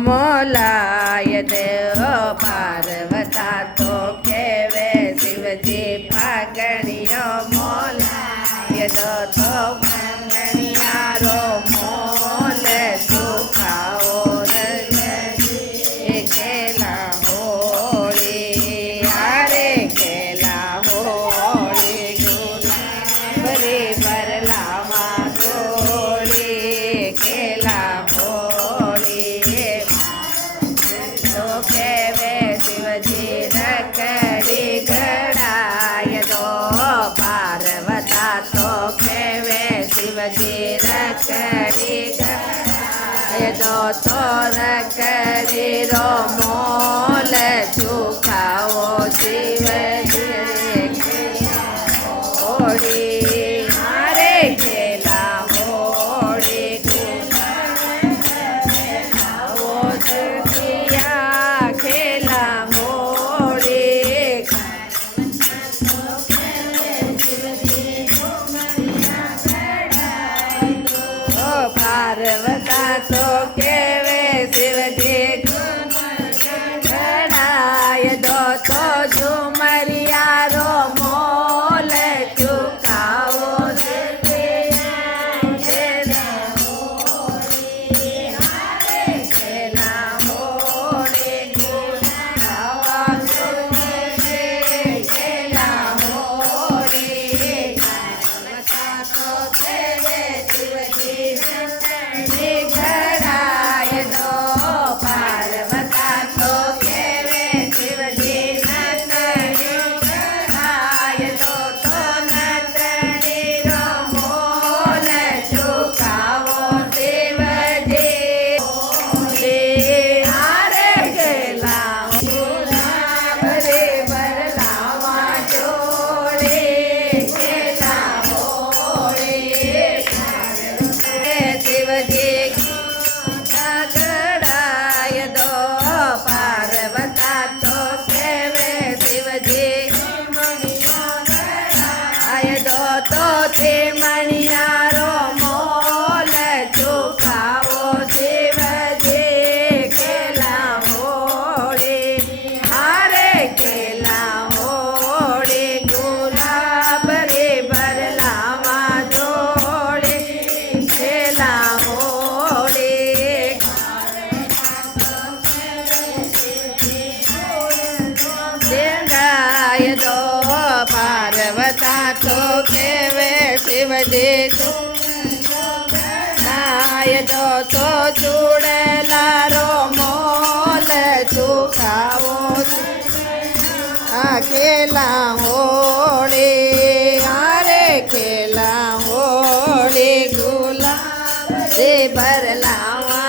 મોલાય દેવ પાર્વતા તો કેવે શિવજી પાગણીઓ મોલાય દો તો પાગણિયારો મોલ સુખાઓ ખેલા હોળી હારે ખેલા હોળી ગુલાબરી પરલામાં ગોળી ખેલા હોળી તો કેવે શિવજી રકડી ગણાય દો પાર્વતા તો કેવે શિવજી રકડી ગણાય દો તો રકડી રો મોલ ચુકાવો શિવજી હોળી હારે ખેલા હોળી ખેલા હોળી પાર્વતા તો કેવે શિવજી ગણાય દો તો ઝુમરિયારો મોલ ચુકાવો તો તે મણિયારો મોલ ચુકાવો શિવજી ખેલા હોળી હારે ખેલા હોળી ગુલાબ રે બરલામાં જોડી ખેલા હોળી દેવરાય દો પાર્વતા તો કેવે શિવજી નાય દો તો ચૂડેલારો મોલ ચુકાવો આ ખેલા હોળી હારે ખેલા હોળી ગુલાબ રે ભરલાવા